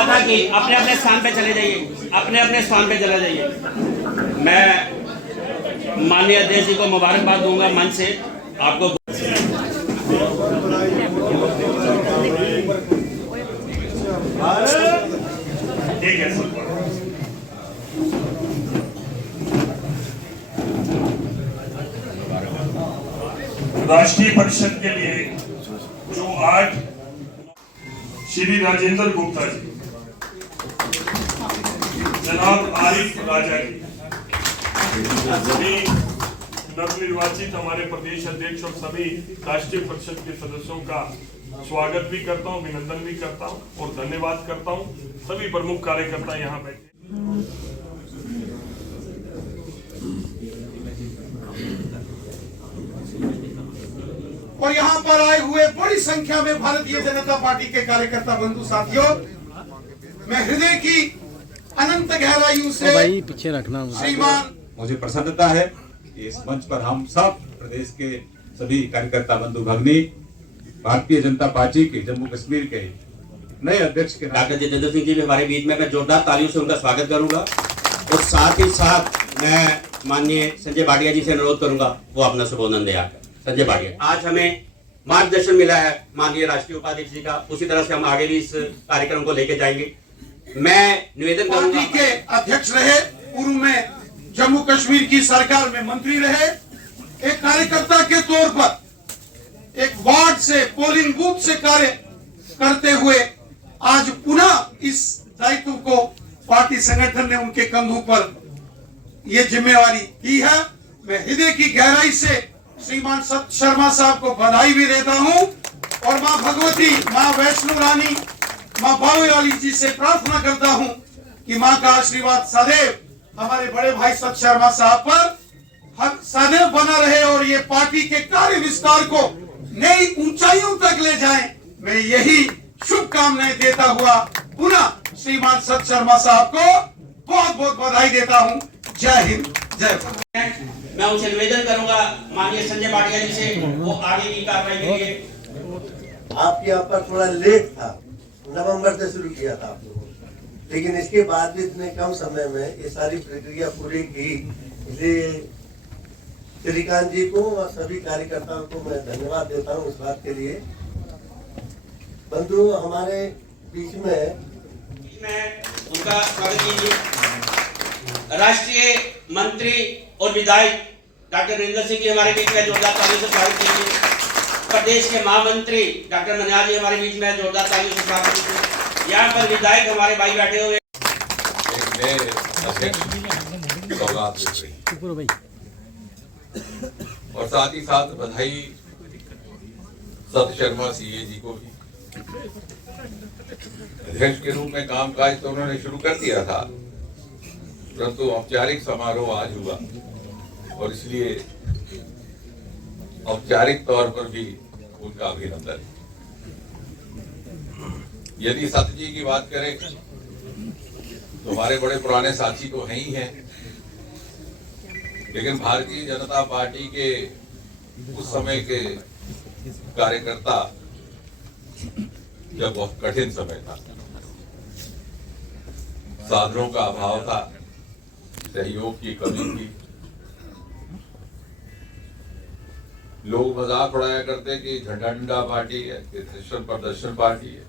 हुआ था कि अपने अपने स्थान पे चले जाइए, अपने अपने स्थान पे चले जाइए। मैं माननीय अध्यक्ष जी को मुबारकबाद दूंगा मंच से आपको। राष्ट्रीय परिषद के लिए जो आज श्री राजेंद्र गुप्ता जी, जनाब आरिफ राजा जी, सभी नवनिर्वाचित हमारे प्रदेश अध्यक्ष और सभी राष्ट्रीय परिषद के सदस्यों का स्वागत भी करता हूं, अभिनंदन भी करता हूं और धन्यवाद करता हूं। सभी प्रमुख कार्यकर्ता यहां बैठे। और यहाँ पर आए हुए बड़ी संख्या में भारतीय जनता पार्टी के कार्यकर्ता बंधु साथियों, मैं हृदय की अनंत गहराइयों से पीछे रखना श्रीमान, मुझे प्रसन्नता है कि इस मंच पर हम सब प्रदेश के सभी कार्यकर्ता बंधु भगिनी भारतीय जनता पार्टी के जम्मू कश्मीर के नए अध्यक्ष के डॉक्टर जितेंद्र सिंह जी भी हमारे बीच में, मैं जोरदार तालियों से उनका स्वागत करूंगा। और साथ ही साथ मैं माननीय संजय भाटिया जी से अनुरोध करूंगा वो अपना संबोधन दे। संजय भाटिया, आज हमें मार्गदर्शन मिला है माननीय राष्ट्रीय उपाध्यक्ष जी का, उसी तरह से हम आगे भी इस कार्यक्रम को लेकर जाएंगे। मैं निवेदन करूंगा, पार्टी के अध्यक्ष रहे, पूर्व में जम्मू कश्मीर की सरकार में मंत्री रहे, एक कार्यकर्ता के तौर पर एक वार्ड से, पोलिंग बूथ से कार्य करते हुए आज पुनः इस दायित्व को पार्टी संगठन ने उनके कंधों पर यह जिम्मेवारी की है। मैं हृदय की गहराई से श्रीमान सत्य शर्मा साहब को बधाई भी देता हूं और मां भगवती, मां वैष्णो रानी, मां बावे वाली जी से प्रार्थना करता हूं कि मां का आशीर्वाद सदैव हमारे बड़े भाई सत्य शर्मा साहब पर सदैव बना रहे और ये पार्टी के कार्य विस्तार को नई ऊंचाइयों तक ले जाएं। मैं यही शुभकामनाएं देता हुआ पुनः श्रीमान सत्य शर्मा साहब को बहुत बहुत बधाई देता हूं। जय हिंद, जय भारत। मैं उनसे निवेदन करूंगा माननीय संजय भाटिया जी से, वो आगे की कार्रवाई के लिए। आप यहाँ पर थोड़ा लेट था, नवंबर से शुरू किया था आप लोगों ने, लेकिन इसके बाद भी इतने कम समय में ये सारी प्रक्रिया पूरी की, इसलिए श्रीकांत जी को और सभी कार्यकर्ताओं को मैं धन्यवाद देता हूँ इस बात के लिए। बंधु हमारे बीच में उनका स्वागत कीजिए। राष्ट्रीय मंत्री और विधायक डॉक्टर नरेंद्र सिंह जी हमारे बीच में, जोरदार तालियों से स्वागत कीजिए। प्रदेश के महामंत्री डॉक्टर मनियाल जी हमारे बीच में, जोरदार तालियों से स्वागत कीजिए। यहाँ पर विधायक हमारे भाई बैठे हुए। और साथ ही साथ बधाई सत्य शर्मा सीए जी को भी। अध्यक्ष के रूप में कामकाज तो उन्होंने शुरू कर दिया था, परंतु औपचारिक समारोह आज हुआ और इसलिए औपचारिक तौर पर भी उनका अभिनंदन। यदि सत्य जी की बात करें तो हमारे बड़े पुराने साथी तो हैं ही हैं, लेकिन भारतीय जनता पार्टी के उस समय के कार्यकर्ता जब बहुत कठिन समय था, साधनों का अभाव था, सहयोग की कमी थी, लोग मजाक उड़ाया करते कि झंडा डंडा पार्टी है, कि प्रदर्शन पार्टी है।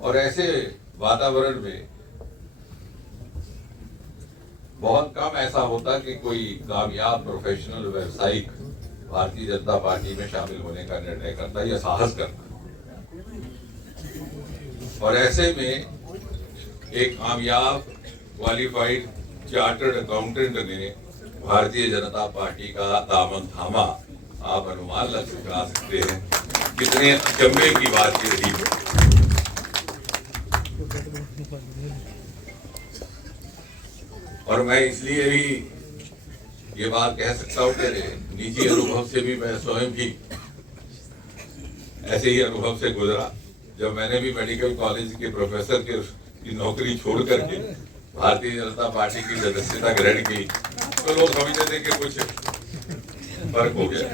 और ऐसे वातावरण में बहुत कम ऐसा होता कि कोई कामयाब प्रोफेशनल व्यवसायिक भारतीय जनता पार्टी में शामिल होने का निर्णय करता या साहस करता। और ऐसे में एक कामयाब क्वालिफाइड चार्टर्ड अकाउंटेंट ने भारतीय जनता पार्टी का दामन थामा। आप अनुमान लगा सकते हैं कितने अचंभे की बात ये रही है। और मैं इसलिए भी ये बात कह सकता हूँ कि निजी अनुभव से भी मैं स्वयं भी ऐसे ही अनुभव से गुजरा। जब मैंने भी मेडिकल कॉलेज के प्रोफेसर की नौकरी छोड़ करके भारतीय जनता पार्टी की सदस्यता ग्रहण की तो लोग समझते थे कि कुछ फर्क हो गया,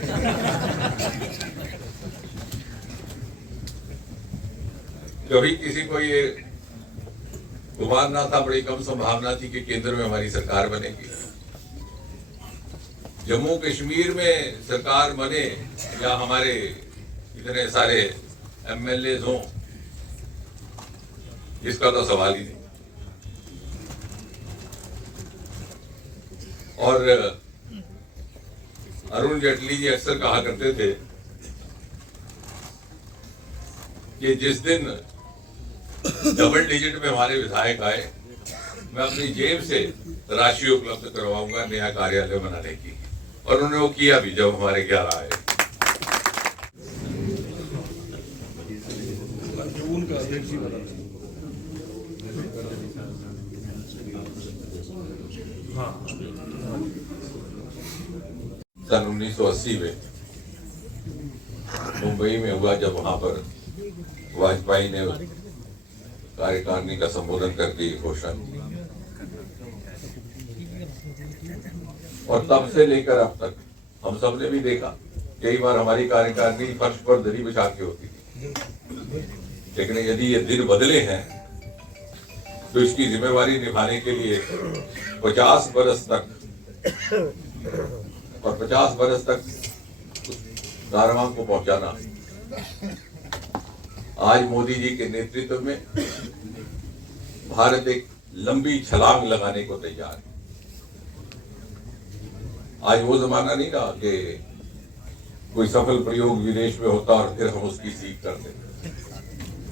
कभी किसी को ये गुमान ना था, बड़ी कम संभावना थी कि केंद्र में हमारी सरकार बनेगी। जम्मू कश्मीर में सरकार बने या हमारे इतने सारे एमएलए हों, इसका तो सवाल ही नहीं। और अरुण जेटली जी अक्सर कहा करते थे कि जिस दिन डबल डिजिट में हमारे विधायक आए, मैं अपनी जेब से राशि उपलब्ध करवाऊंगा नया कार्यालय बनाने की, और उन्होंने वो किया भी जब हमारे 11 आए। सन 1980 में मुंबई में हुआ, जब वहां पर वाजपेयी ने कार्यकारिणी का संबोधन करके घोषणा की, और तब से लेकर अब तक हम सब ने भी देखा, कई बार हमारी कार्यकारिणी फर्श पर दरी बिछा के होती थी, लेकिन यदि ये दिन बदले हैं तो इसकी जिम्मेवारी निभाने के लिए 50 बरस तक और 50 बरस तक दारवां को पहुंचाना, आज मोदी जी के नेतृत्व में भारत एक लंबी छलांग लगाने को तैयार है। आज वो जमाना नहीं रहा कि कोई सफल प्रयोग विदेश में होता और फिर हम उसकी सीख करते।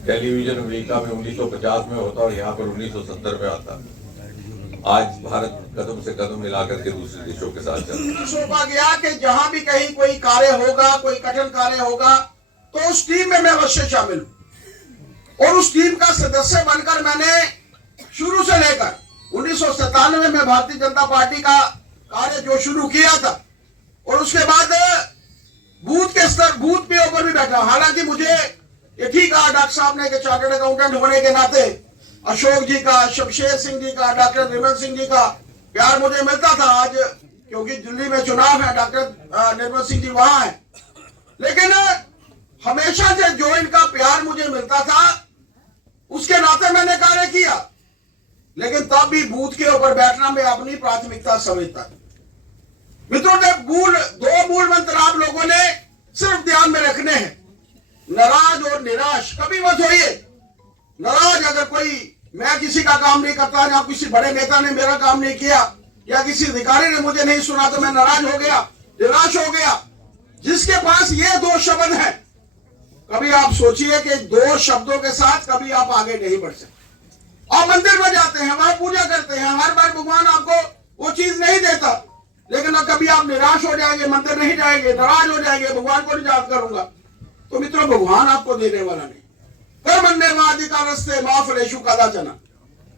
टेलीविजन अमेरिका में 1950 में होता और यहाँ पर 1970 में आता। आज भारत कदम से कदम मिलाकर के दूसरे देशों के साथ चल रहा है। सोचा गया कि जहां भी कहीं कोई कार्य होगा, कोई कठिन कार्य होगा, तो उस टीम में मैं अवश्य शामिल हूं। और उस टीम का सदस्य बनकर मैंने शुरू से लेकर 1997 में भारतीय जनता पार्टी का कार्य जो शुरू किया था, और उसके बाद बूथ के स्तर, बूथ पे ऊपर भी बैठा। हालांकि मुझे ये ठीक कहा डॉक्टर साहब ने कि चार्टर्ड अकाउंटेंट होने के नाते अशोक जी का, शमशेर सिंह जी का, डॉक्टर निर्मल सिंह जी का प्यार मुझे मिलता था। आज क्योंकि दिल्ली में चुनाव है, डॉक्टर निर्मल सिंह जी वहां है, लेकिन हमेशा से जो इनका प्यार मुझे मिलता था, उसके नाते मैंने कार्य किया। लेकिन तब भी बूथ के ऊपर बैठना मैं अपनी प्राथमिकता समझता। मित्रों ने दो मूल मंत्र आप लोगों ने सिर्फ ध्यान में रखने हैं, नाराज और निराश कभी मत होइए। नाराज अगर कोई, मैं किसी का काम नहीं करता, या किसी बड़े नेता ने मेरा काम नहीं किया, या किसी अधिकारी ने मुझे नहीं सुना तो मैं नाराज हो गया, निराश हो गया। जिसके पास ये दो शब्द हैं, कभी आप सोचिए कि दो शब्दों के साथ कभी आप आगे नहीं बढ़ सकते। आप मंदिर में जाते हैं, वहां पूजा करते हैं, हर बार भगवान आपको वो चीज नहीं देता, लेकिन कभी आप निराश हो जाएंगे, मंदिर नहीं जाएंगे, नाराज हो जाएंगे, भगवान को नहीं याद करूंगा, तो मित्रों भगवान आपको देने वाला नहीं। कर्मण्येवाधिकारस्ते मा फलेषु कदाचन,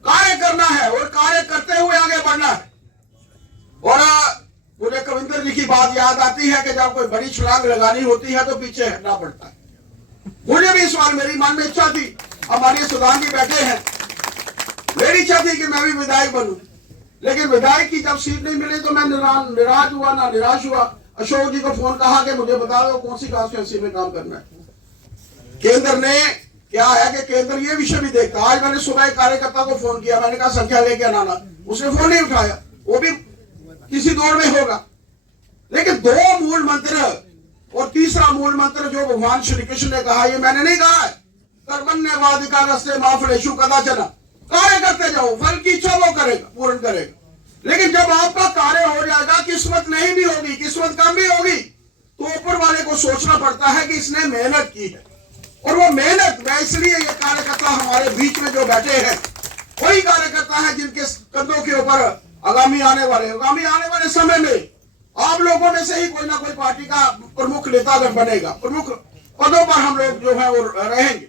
कार्य करना है और कार्य करते हुए आगे बढ़ना है। और मुझे कविंदर जी की बात याद आती है कि जब कोई बड़ी छलांग लगानी होती है तो पीछे हटना पड़ता है। मुझे भी इस बार मेरी मन में इच्छा थी, हमारे सुधान जी बैठे हैं, मेरी इच्छा थी कि मैं भी विधायक बनूं, लेकिन विधायक की जब सीट नहीं मिली तो मैं निराश हुआ, ना निराश हुआ। अशोक जी को फोन कहा कि मुझे बता दो कौन सी कॉन्स्टिट्यूंसी में काम करना है। केंद्र ने क्या है कि केंद्र ये विषय भी देखता। आज मैंने सुबह एक कार्यकर्ता को फोन किया, मैंने कहा संख्या लेके आना, उसने फोन नहीं उठाया, वो भी किसी दौड़ में होगा। लेकिन दो मूल मंत्र और तीसरा मूल मंत्र जो भगवान श्री कृष्ण ने कहा, ये मैंने नहीं कहा है, कर्मण्येवाधिकारस्ते मा फलेषु कदाचन, कार्य करते जाओ, फल की इच्छा वो करेगा, पूर्ण करेगा। लेकिन जब आपका कार्य हो जाएगा, किस्मत नहीं भी होगी, किस्मत कम भी होगी, तो ऊपर वाले को सोचना पड़ता है कि इसने मेहनत की है। और वो मेहनत, मैं इसलिए ये कार्यकर्ता हमारे बीच में जो बैठे हैं, वही कार्यकर्ता है जिनके कंधों के ऊपर आगामी आने वाले समय में आप लोगों में से ही कोई ना कोई पार्टी का प्रमुख नेता अगर बनेगा, प्रमुख पदों पर हम लोग जो है वो रहेंगे।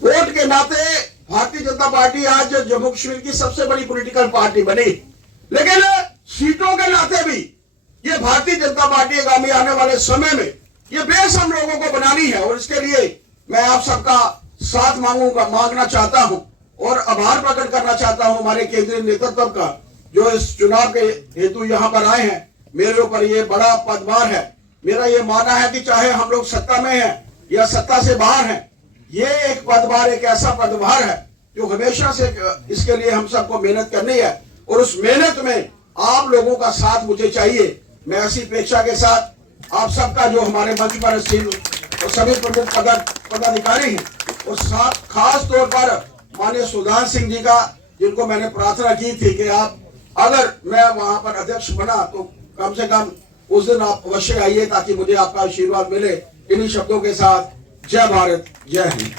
वोट के नाते भारतीय जनता पार्टी आज जम्मू कश्मीर की सबसे बड़ी पॉलिटिकल पार्टी बनी, लेकिन सीटों के नाते भी ये भारतीय जनता पार्टी आगामी आने वाले समय में ये बेस हम लोगों को बनानी है। और इसके लिए मैं आप सबका साथ मांगना चाहता हूं और आभार प्रकट करना चाहता हूं हमारे केंद्रीय नेतृत्व का, जो इस चुनाव के हेतु यहाँ पर आए हैं। मेरे ऊपर ये बड़ा पदभार है। मेरा ये मानना है कि चाहे हम लोग सत्ता में हैं या सत्ता से बाहर हैं, ये एक पदभार एक ऐसा पदभार है जो हमेशा से इसके लिए हम सबको मेहनत करनी है और उस मेहनत में आप लोगों का साथ मुझे चाहिए। मैं ऐसी अपेक्षा के साथ आप सबका जो हमारे मंच पर स्थित और सभी प्रमुख पदाधिकारी हैं और साथ खास तौर पर माननीय सुधान सिंह जी का, जिनको मैंने प्रार्थना की थी कि आप अगर मैं वहां पर अध्यक्ष बना तो कम से कम उस दिन आप अवश्य आइए ताकि मुझे आपका आशीर्वाद मिले। इन्हीं शब्दों के साथ जय भारत, जय हिंद।